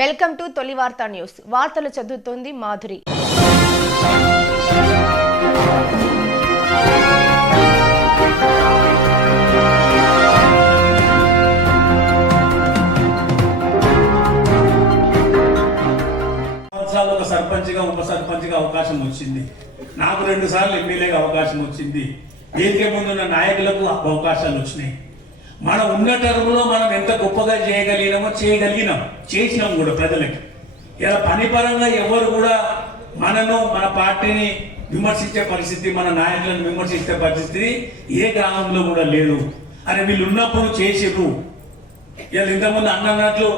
Welcome to తొలి వార్తా news. వార్తలు చదువుతోంది మాధురి. ఒక సర్పంచ్గా ఉప సర్పంచ్గా అవకాశం వచ్చింది. నాకు 2 సార్లు ఎమ్మెల్యేగా అవకాశం వచ్చింది. దీనికి ముందున్న నాయకులకు అవకాశాలు వచ్చినాయి. మనం ఉన్న టర్మ్లో మనం ఎంత గొప్పగా చేయగలిగినాం, చేసినాం కూడా ప్రజలకి. ఇలా పనిపరంగా ఎవరు కూడా మనను మన పార్టీని విమర్శించే పరిస్థితి, మన నాయకులను విమర్శించే పరిస్థితి ఏ గ్రామంలో కూడా లేదు. అని వీళ్ళు ఉన్నప్పుడు చేసిర్రు. ఇలా ఇంతకుముందు అన్నట్లు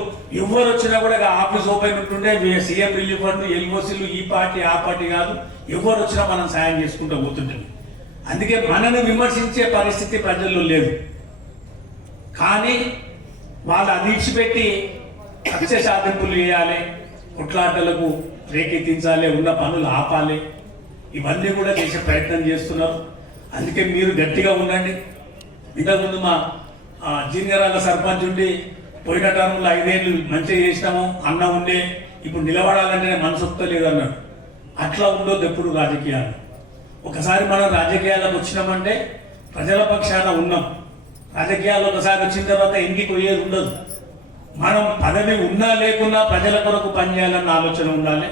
ఎవరు వచ్చినా కూడా ఆఫీస్ ఓపెన్ ఉంటుండే, సీఎం రిలీఫ్ ఫండ్, ఎల్ఓసీలు, ఈ పార్టీ ఆ పార్టీ కాదు, ఎవరు వచ్చినా మనం సాయం చేసుకుంటూ పోతుంటాం. అందుకే మనను విమర్శించే పరిస్థితి ప్రజల్లో లేదు. కానీ వాళ్ళు అదీక్షపెట్టి కక్ష సాధింపులు చేయాలి, కొట్లాటలకు రేకెత్తించాలి, ఉన్న పనులు ఆపాలి, ఇవన్నీ కూడా చేసే ప్రయత్నం చేస్తున్నారు. అందుకే మీరు గట్టిగా ఉండండి. ఇంతకుముందు మా జీనియరాల సర్పంచ్ ఉండి పోయిన టర్మ్లో 5 ఏళ్ళు మంచిగా చేసినాము అన్న ఉండే, ఇప్పుడు నిలబడాలంటే మనసు ఒప్పుతలేదు అన్నాడు. అట్లా ఉండొద్దు ఎప్పుడు రాజకీయాలు. ఒకసారి మనం రాజకీయాలకు వచ్చినామంటే ప్రజల పక్షాన ఉన్నాం. రాజకీయాలు ఒకసారి వచ్చిన తర్వాత ఇంటికి పోయేది ఉండదు. మనం పదవి ఉన్నా లేకున్నా ప్రజల కొరకు పనిచేయాలన్న ఆలోచన ఉండాలి.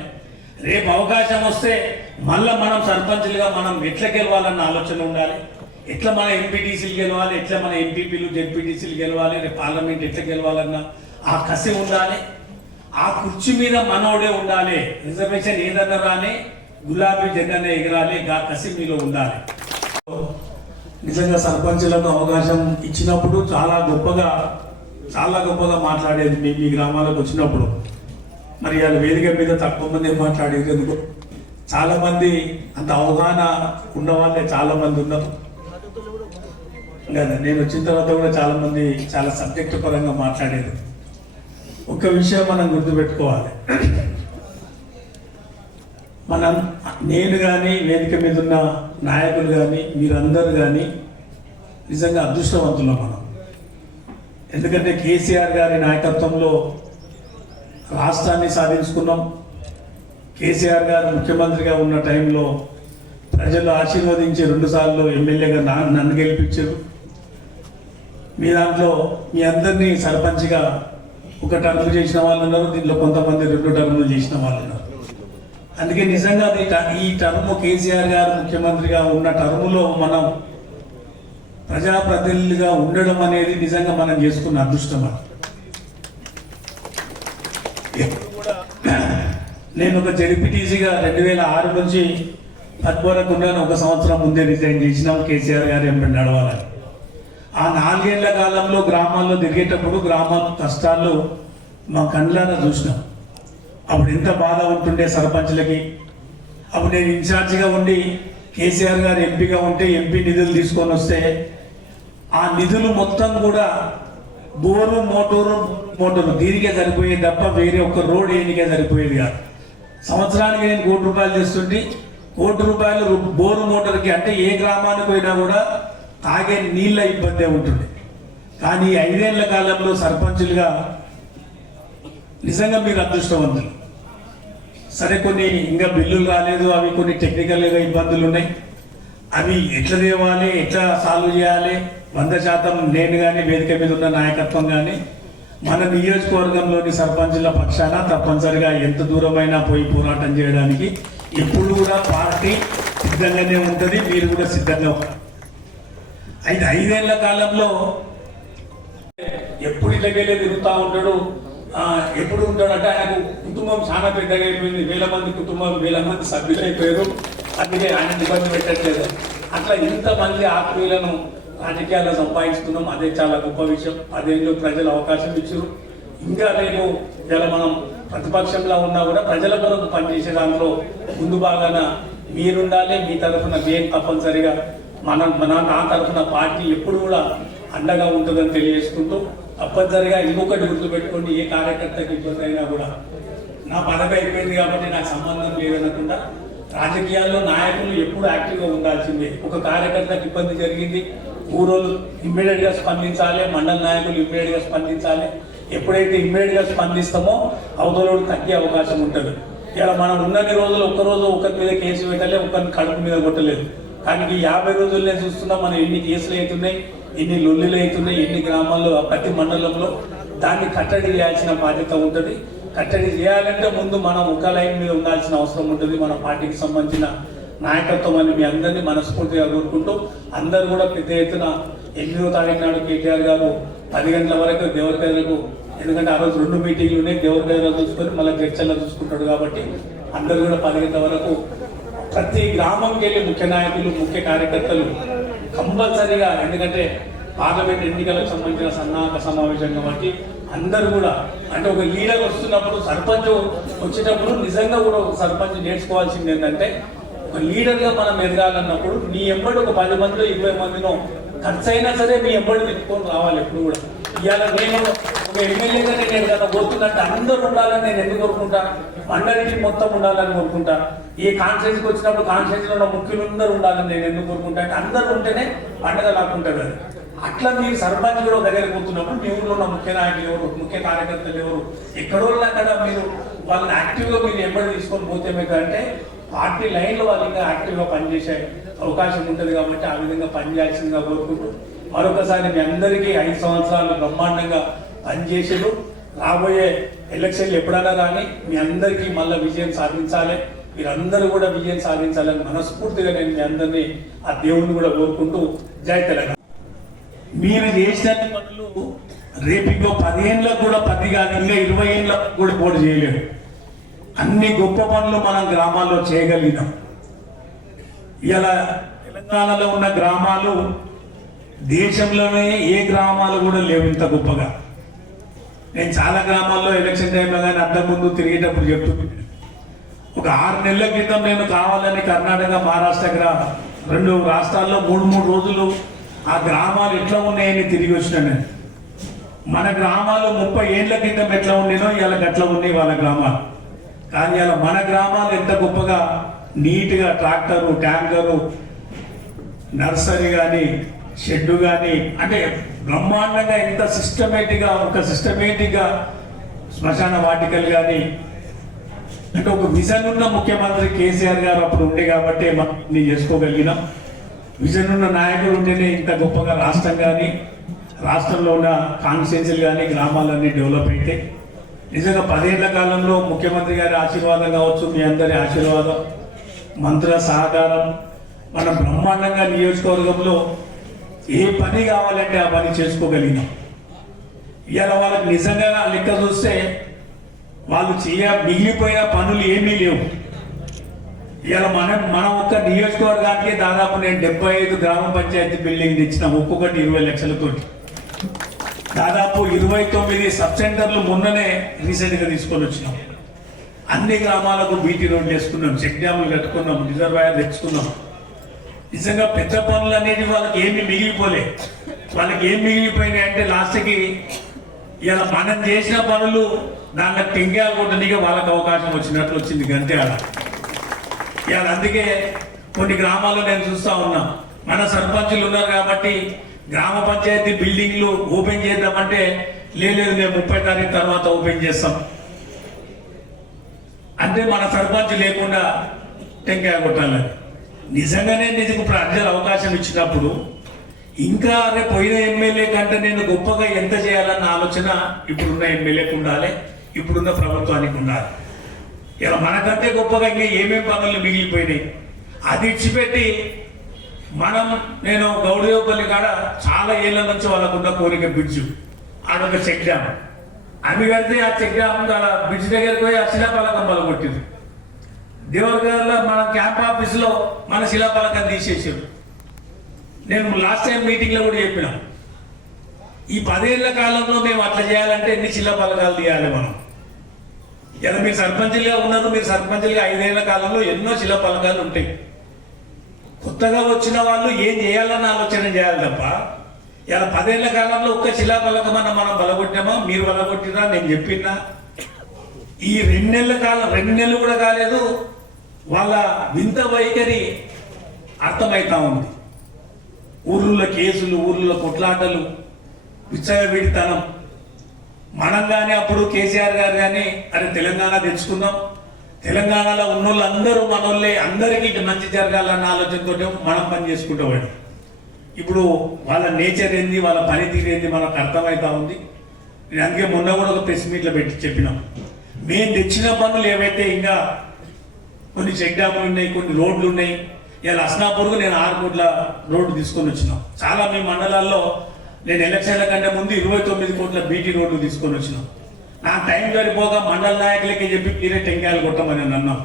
రేపు అవకాశం వస్తే మళ్ళీ మనం సర్పంచ్లుగా మనం ఎట్లా గెలవాలన్న ఆలోచన ఉండాలి. ఎట్లా మన ఎంపీటీసీలు గెలవాలి, ఎట్లా మన ఎంపీపీలు జెడ్పీటీసీలు గెలవాలి, రేపు పార్లమెంట్ ఎట్లా గెలవాలన్న ఆ కసి ఉండాలి. ఆ కుర్చీ మీద మనోడే ఉండాలి. రిజర్వేషన్ ఏదన్నా రాని, గులాబీ జెండానే ఎగరాలి, ఆ కసి మీలో ఉండాలి. నిజంగా సర్పంచులకు అవకాశం ఇచ్చినప్పుడు చాలా గొప్పగా మాట్లాడేది. మీ గ్రామాలకు వచ్చినప్పుడు మరి వాళ్ళ వేదిక మీద తక్కువ మంది మాట్లాడేది. ఎందుకు చాలా మంది అంత అవగాహన ఉన్న వాళ్ళే చాలా మంది ఉన్నారు కదా. నేను వచ్చిన తర్వాత కూడా చాలా మంది చాలా సబ్జెక్టు పరంగా మాట్లాడేది. ఒక విషయం మనం గుర్తుపెట్టుకోవాలి, నేను కానీ వేదిక మీద ఉన్న నాయకులు కానీ మీరందరూ కానీ నిజంగా అదృష్టవంతులం మనం. ఎందుకంటే కేసీఆర్ గారి నాయకత్వంలో రాష్ట్రాన్ని సాధించుకున్నాం. కేసీఆర్ గారు ముఖ్యమంత్రిగా ఉన్న టైంలో ప్రజలు ఆశీర్వదించి 2 సార్లు ఎమ్మెల్యేగా నన్ను గెలిపించారు. మీ దాంట్లో మీ అందరినీ సర్పంచ్గా 1 టర్మ్ చేసిన వాళ్ళు ఉన్నారు, దీంట్లో కొంతమంది 2 టర్ములు చేసిన వాళ్ళు ఉన్నారు. అందుకే నిజంగా ఈ టర్మ్ కేసీఆర్ గారు ముఖ్యమంత్రిగా ఉన్న టర్ములో మనం ప్రజాప్రతినిధులుగా ఉండడం అనేది నిజంగా మనం చేసుకున్న అదృష్టం. నేను ఒక జెడ్పీటీసీగా 2006 నుంచి 10 వరకు ఉన్నాను. 1 సంవత్సరం ముందే రిజైన్ చేసినాం కేసీఆర్ గారు ఎంపీ నడవాలని. ఆ 4 ఏళ్ల కాలంలో గ్రామాల్లో తిరిగేటప్పుడు గ్రామాల కష్టాలు మా కళ్ళారా చూసినాం. అప్పుడు ఎంత బాధ ఉంటుండే సర్పంచ్లకి. అప్పుడు నేను ఇన్ఛార్జిగా ఉండి కేసీఆర్ గారు ఎంపీగా ఉంటే ఎంపీ నిధులు తీసుకొని వస్తే ఆ నిధులు మొత్తం కూడా బోరు మోటారు దీనికే సరిపోయేది తప్ప వేరే ఒక రోడ్ ఏనికే సరిపోయేది కాదు. సంవత్సరానికి నేను ₹1 చేస్తుంటే ₹1 బోరు మోటార్కి, అంటే ఏ గ్రామానికి పోయినా కూడా తాగే నీళ్ళ ఇబ్బందే ఉంటుంది. కానీ 5 ఏళ్ల కాలంలో సర్పంచులుగా నిజంగా మీరు అదృష్టవంతులు. సరే, కొన్ని ఇంకా బిల్లులు రాలేదు, అవి కొన్ని టెక్నికల్గా ఇబ్బందులు ఉన్నాయి. అవి ఎట్లా తేవాలి, ఎట్లా సాల్వ్ చేయాలి, 100% నేను కానీ వేదిక మీద ఉన్న నాయకత్వం కానీ మన నియోజకవర్గంలోని సర్పంచుల పక్షాన తప్పనిసరిగా ఎంత దూరమైనా పోయి పోరాటం చేయడానికి ఎప్పుడు కూడా పార్టీ సిద్ధంగానే ఉంటుంది. మీరు కూడా సిద్ధంగా ఉంటారు. అయితే 5 ఏళ్ల కాలంలో ఎప్పుడు ఇళ్ళకెళ్ళి తిరుగుతూ ఉంటాడు. ఎప్పుడు ఉంటాడంటే ఆయనకు కుటుంబం చాలా పెద్దగా అయిపోయింది. 1000 మంది కుటుంబాలు, 1000 మంది సభ్యులు అయిపోయారు. అందుకే ఆయన ఇబ్బంది పెట్టట్లేదు. అట్లా ఇంతమంది ఆత్మీయులను రాజకీయాల్లో సంపాదించుకున్నాం. అదే చాలా గొప్ప విషయం. 10 ఏళ్ళు ప్రజలు అవకాశం ఇచ్చారు. ఇంకా రేపు ఇలా మనం ప్రతిపక్షంలో ఉన్నా కూడా ప్రజల కొరకు పనిచేసే దాంట్లో ముందు భాగాన మీరుండాలి. మీ తరఫున నేను తప్పనిసరిగా నా తరఫున పార్టీ ఎప్పుడు కూడా అండగా ఉంటుందని తెలియజేసుకుంటూ, తప్పనిసరిగా ఇంకొకటి గుర్తుపెట్టుకోండి, ఏ కార్యకర్తకి ఇబ్బంది అయినా కూడా నా పదవి అయిపోయింది కాబట్టి నాకు సంబంధం లేదనకుండా రాజకీయాల్లో నాయకులు ఎప్పుడు యాక్టివ్గా ఉండాల్సిందే. ఒక కార్యకర్తకి ఇబ్బంది జరిగింది, ఊరోళ్ళు ఇమ్మీడియట్గా స్పందించాలి, మండల నాయకులు ఇమ్మీడియట్గా స్పందించాలి. ఎప్పుడైతే ఇమ్మీడియట్గా స్పందిస్తామో అవతలోడు తగ్గే అవకాశం ఉంటుంది. ఇలా మనం ఉన్నన్ని రోజులు ఒక్కరోజు ఒకరి మీద కేసు పెట్టలే, ఒకరిని కడుపు మీద కొట్టలేదు. కానీ ఈ 50 రోజుల్లో చూస్తున్నాం మనం ఎన్ని కేసులు అవుతున్నాయి, ఎన్ని లొల్లులు అవుతున్నాయి, ఎన్ని గ్రామాల్లో ప్రతి మండలంలో. దాన్ని కట్టడి చేయాల్సిన బాధ్యత ఉంటుంది. కట్టడి చేయాలంటే ముందు మనం ఒక లైన్ మీద ఉండాల్సిన అవసరం ఉంటుంది. మన పార్టీకి సంబంధించిన నాయకత్వం అని మీ అందరినీ మనస్ఫూర్తిగా కోరుకుంటూ అందరూ కూడా పెద్ద ఎత్తున 8వ తారీఖు నాడు కేటీఆర్ గారు 10 గంటల వరకు దేవరగదలకు, ఎందుకంటే ఆ రోజు 2 మీటింగ్లు ఉన్నాయి, దేవరగదలో చూసుకొని మళ్ళీ జడ్చల్లో చూసుకుంటాడు కాబట్టి అందరూ కూడా 10 గంటల వరకు ప్రతి గ్రామంకి వెళ్ళి ముఖ్య నాయకులు, ముఖ్య కార్యకర్తలు కంపల్సరీగా, ఎందుకంటే పార్లమెంట్ ఎన్నికలకు సంబంధించిన సన్నాహక సమావేశం కాబట్టి అందరూ కూడా, అంటే ఒక లీడర్ వస్తున్నప్పుడు, సర్పంచ్ వచ్చేటప్పుడు నిజంగా కూడా ఒక సర్పంచ్ నేర్చుకోవాల్సింది ఏంటంటే, ఒక లీడర్గా మనం ఎదగాలన్నప్పుడు నీ ఎంబడి ఒక 10 మందిలో 20 మందినో ఖర్చు అయినా సరే మీ ఎంబడి పెట్టుకొని రావాలి ఎప్పుడు కూడా. ఇవాళ నేను ఒక ఎమ్మెల్యేగా నేను కదా పోతున్నట్టు అందరూ ఉండాలని నేను ఎందుకు కోరుకుంటా, మండలికి మొత్తం ఉండాలని కోరుకుంటా. ఏ కాన్ఫరెన్స్కి వచ్చినప్పుడు కాన్ఫరెన్స్లో ఉన్న ముఖ్యులందరూ ఉండాలని నేను ఎందుకు కోరుకుంటా అంటే అందరూ ఉంటేనే పండుగ లాక్కుంటారు అది. అట్లా మీరు సర్పంచ్ కూడా దగ్గరికి పోతున్నప్పుడు మీ ఊళ్ళో ఉన్న ముఖ్య నాయకులు ఎవరు, ముఖ్య కార్యకర్తలు ఎవరు, ఎక్కడో అక్కడ మీరు వాళ్ళని యాక్టివ్గా మీరు ఎంబడి తీసుకొని పోతే అంటే పార్టీ లైన్లో వాళ్ళు ఇంకా యాక్టివ్గా పనిచేసే అవకాశం ఉంటుంది. కాబట్టి ఆ విధంగా పనిచేయాల్సిందిగా కోరుకుంటూ మరొకసారి మీ అందరికీ 5 సంవత్సరాలు బ్రహ్మాండంగా పనిచేసారు. రాబోయే ఎలక్షన్లు ఎప్పుడైనా కానీ మీ అందరికీ మళ్ళీ విజయం సాధించాలి, మీరందరూ కూడా విజయం సాధించాలని మనస్ఫూర్తిగా నేను మీ అందరినీ ఆ దేవుడిని కూడా కోరుకుంటూ జై తెలంగాణ. మీరు చేసిన పనులు రేపు ఇంకో 10 ఏళ్ళకు కూడా 10 కాదు, ఇంకా 20 ఏళ్ళకు కూడా పోటీ చేయలేరు. అన్ని గొప్ప పనులు మనం గ్రామాల్లో చేయగలిగినాం. ఇలా తెలంగాణలో ఉన్న గ్రామాలు దేశంలోనే ఏ గ్రామాలు కూడా లేవు ఇంత గొప్పగా. నేను చాలా గ్రామాల్లో ఎలక్షన్ టైంలో కానీ అంతకుముందు తిరిగేటప్పుడు చెప్తున్నాను. ఒక 6 నెలల క్రితం నేను కావాలని కర్ణాటక, మహారాష్ట్ర 2 రాష్ట్రాల్లో 3 రోజులు ఆ గ్రామాలు ఎట్లా ఉన్నాయని తిరిగి వచ్చినాను నేను. మన గ్రామాలు 30 ఏళ్ల క్రితం ఎట్లా ఉండేనో ఇవాళ అట్లా ఉన్నాయి వాళ్ళ గ్రామాలు. కానీ ఇలా మన గ్రామాలు ఎంత గొప్పగా నీట్గా ట్రాక్టరు, ట్యాంకరు, నర్సరీ కానీ, షెడ్డు కానీ, అంటే బ్రహ్మాండంగా ఎంత సిస్టమేటిక్గా శ్మశాన వాటికలు కానీ, అంటే ఒక విజన్ ఉన్న ముఖ్యమంత్రి కేసీఆర్ గారు అప్పుడు ఉండే కాబట్టి మనం చేసుకోగలిగినాం. విజన్ ఉన్న నాయకులు ఉంటేనే ఇంత గొప్పగా రాష్ట్రం కానీ, రాష్ట్రంలో ఉన్న కాన్స్టిట్యున్సీలు కానీ, గ్రామాలన్నీ డెవలప్ అయితే. నిజంగా 10 ఏళ్ల కాలంలో ముఖ్యమంత్రి గారి ఆశీర్వాదం కావచ్చు, మీ అందరి ఆశీర్వాదం, మంత్రుల సహకారం, మన బ్రహ్మాండంగా నియోజకవర్గంలో ఏ పని కావాలంటే ఆ పని చేసుకోగలిగినాం. ఇవాళ వాళ్ళకి నిజంగా లెక్క చూస్తే వాళ్ళు మిగిలిపోయిన పనులు ఏమీ లేవు. ఇవాళ మన ఒక్క నియోజకవర్గానికి దాదాపు నేను 75 గ్రామ పంచాయతీ బిల్డింగ్ తెచ్చిన, ఒక్కొక్కటి 20 లక్షలతోటి. దాదాపు 29 సబ్ సెంటర్లు మొన్ననే రీసెంట్గా తీసుకొని వచ్చినాం. అన్ని గ్రామాలకు బీటీ రోడ్లు వేసుకున్నాం, చెక్ డ్యాములు కట్టుకున్నాం, రిజర్వాయర్ తెచ్చుకున్నాం. నిజంగా పెద్ద పనులు అనేది వాళ్ళకి ఏమి మిగిలిపోలే. వాళ్ళకి ఏం మిగిలిపోయినాయి అంటే లాస్ట్కి ఇలా మనం చేసిన పనులు దాంట్లో టెంకాయలు కొట్టడానికి వాళ్ళకి అవకాశం వచ్చినట్లు వచ్చింది గంతే అలా. ఇవాళ అందుకే కొన్ని గ్రామాల్లో నేను చూస్తా ఉన్నా, మన సర్పంచులు ఉన్నారు కాబట్టి గ్రామ పంచాయతీ బిల్డింగ్లు ఓపెన్ చేద్దామంటే లేదు మేము 30 తారీఖు తర్వాత ఓపెన్ చేస్తాం అంటే మన సర్పంచ్ లేకుండా టెంకాయ కొట్టాలని. నిజంగానే నీకు ప్రజలు అవకాశం ఇచ్చినప్పుడు ఇంకా రేపు పోయిన ఎమ్మెల్యే కంటే నేను గొప్పగా ఎంత చేయాలన్న ఆలోచన ఇప్పుడున్న ఎమ్మెల్యేకి ఉండాలి, ఇప్పుడున్న ప్రభుత్వానికి ఉండాలి. ఇలా మనకంటే గొప్పగా ఇంకా ఏమేమి పనులు మిగిలిపోయినాయి అది ఇచ్చిపెట్టి నేను గౌడదేవపల్లి కాడ చాలా ఏళ్ల నుంచి వాళ్ళకున్న కోరిక బ్రిడ్జ్, ఆడొక చెక్ డ్యామ్ అవి కడితే ఆ చెక్ డ్యామ్ బ్రిడ్జ్ దగ్గరికి పోయి ఆ శిలాపలకం పలగొట్టింది. దేవరగడ్డలో మన క్యాంప్ ఆఫీసులో మన శిలాపలకం తీసేసారు. నేను లాస్ట్ టైం మీటింగ్లో కూడా చెప్పిన, ఈ 10 ఏళ్ల కాలంలో మేము అట్లా చేయాలంటే ఎన్ని శిలాపలకాలు తీయాలి మనం. ఇలా మీరు సర్పంచులుగా ఉన్నారు, మీరు సర్పంచులుగా 5 ఏళ్ల కాలంలో ఎన్నో శిలాపలకాలు ఉంటాయి. కొత్తగా వచ్చిన వాళ్ళు ఏం చేయాలన్న ఆలోచన చేయాలి తప్ప ఇలా 10 ఏళ్ల కాలంలో ఒక్క శిలాపలకమన్నా మనం బలగొట్టామా, మీరు బలగొట్టినా, నేను చెప్పినా. ఈ 2 నెలల కాలం 2 నెలలు కూడా కాలేదు, వాళ్ళ వింత వైఖరి అర్థమవుతా ఉంది. ఊర్ల కేసులు, ఊర్ల కొట్లాటలు, విచ్చలవిడితనం. మనం కానీ అప్పుడు కేసీఆర్ గారు కానీ అరే తెలంగాణ తెచ్చుకుందాం, తెలంగాణలో ఉన్నోళ్ళందరూ మనోళ్ళే, అందరికీ మంచి జరగాలన్న ఆలోచనతో మనం పని చేసుకుంటామండి. ఇప్పుడు వాళ్ళ నేచర్ ఏంది, వాళ్ళ పనితీరు ఏంది మనకు అర్థమవుతా ఉంది. నేను అందుకే మొన్న కూడా ఒక ప్రెస్ మీట్లో పెట్టి చెప్పినాం, మేము తెచ్చిన పనులు ఏవైతే ఇంకా కొన్ని చెక్ డ్యాములు ఉన్నాయి, కొన్ని రోడ్లు ఉన్నాయి. ఇలా అస్నాపూర్కు నేను 6 కోట్ల రోడ్డు తీసుకొని వచ్చినాం. చాలా మీ మండలాల్లో నేను ఎలక్షన్ల కంటే ముందు 29 కోట్ల బీటీ రోడ్డు తీసుకొని వచ్చినాం. నా టైం సరిపోగా మండల నాయకులకి చెప్పి మీరే టెంకాయలు కొట్టమని అన్నాం.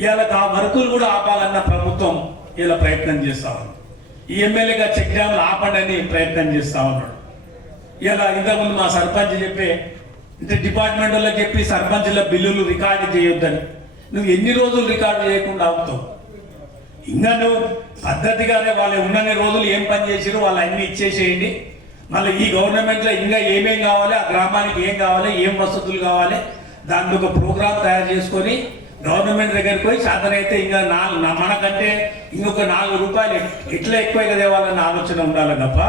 ఇవాళ ఆ వర్కులు కూడా ఆపాలన్న ప్రభుత్వం ఇలా ప్రయత్నం చేస్తా ఉంది. ఈ ఎమ్మెల్యేగా చెక్ డ్యాములు ఆపండి అని ప్రయత్నం చేస్తా ఉన్నాడు. ఇలా ఇంతకుముందు మా సర్పంచ్ చెప్పే ఇంత డిపార్ట్మెంట్ వాళ్ళకి చెప్పి సర్పంచ్ల బిల్లులు రికార్డు చేయొద్దని, నువ్వు ఎన్ని రోజులు రికార్డు చేయకుండా ఆపుతావు? ఇంకా నువ్వు పద్ధతిగానే వాళ్ళు ఉన్నన్ని రోజులు ఏం పని చేసిరో వాళ్ళు అన్ని ఇచ్చేసేయండి. మళ్ళీ ఈ గవర్నమెంట్లో ఇంకా ఏమేం కావాలి, ఆ గ్రామానికి ఏం కావాలి, ఏం వసతులు కావాలి, దానికి ఒక ప్రోగ్రామ్ తయారు చేసుకొని గవర్నమెంట్ దగ్గరికి పోయి సాధనైతే ఇంకా మనకంటే ఇంకొక 4 రూపాయలు ఎట్లా ఎక్కువ కదేవాలన్న ఆలోచన ఉండాలి తప్ప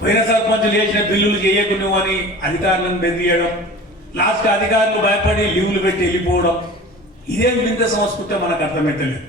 పోయిన సర్పంచులు చేసిన బిల్లులు చేయకుండా అని అధికారులను బెదిరియడం, లాస్ట్ అధికారులు భయపడి లీవులు పెట్టి వెళ్ళిపోవడం, ఇదేం వింత సంస్కృతి మనకు అర్థమైతలేదు.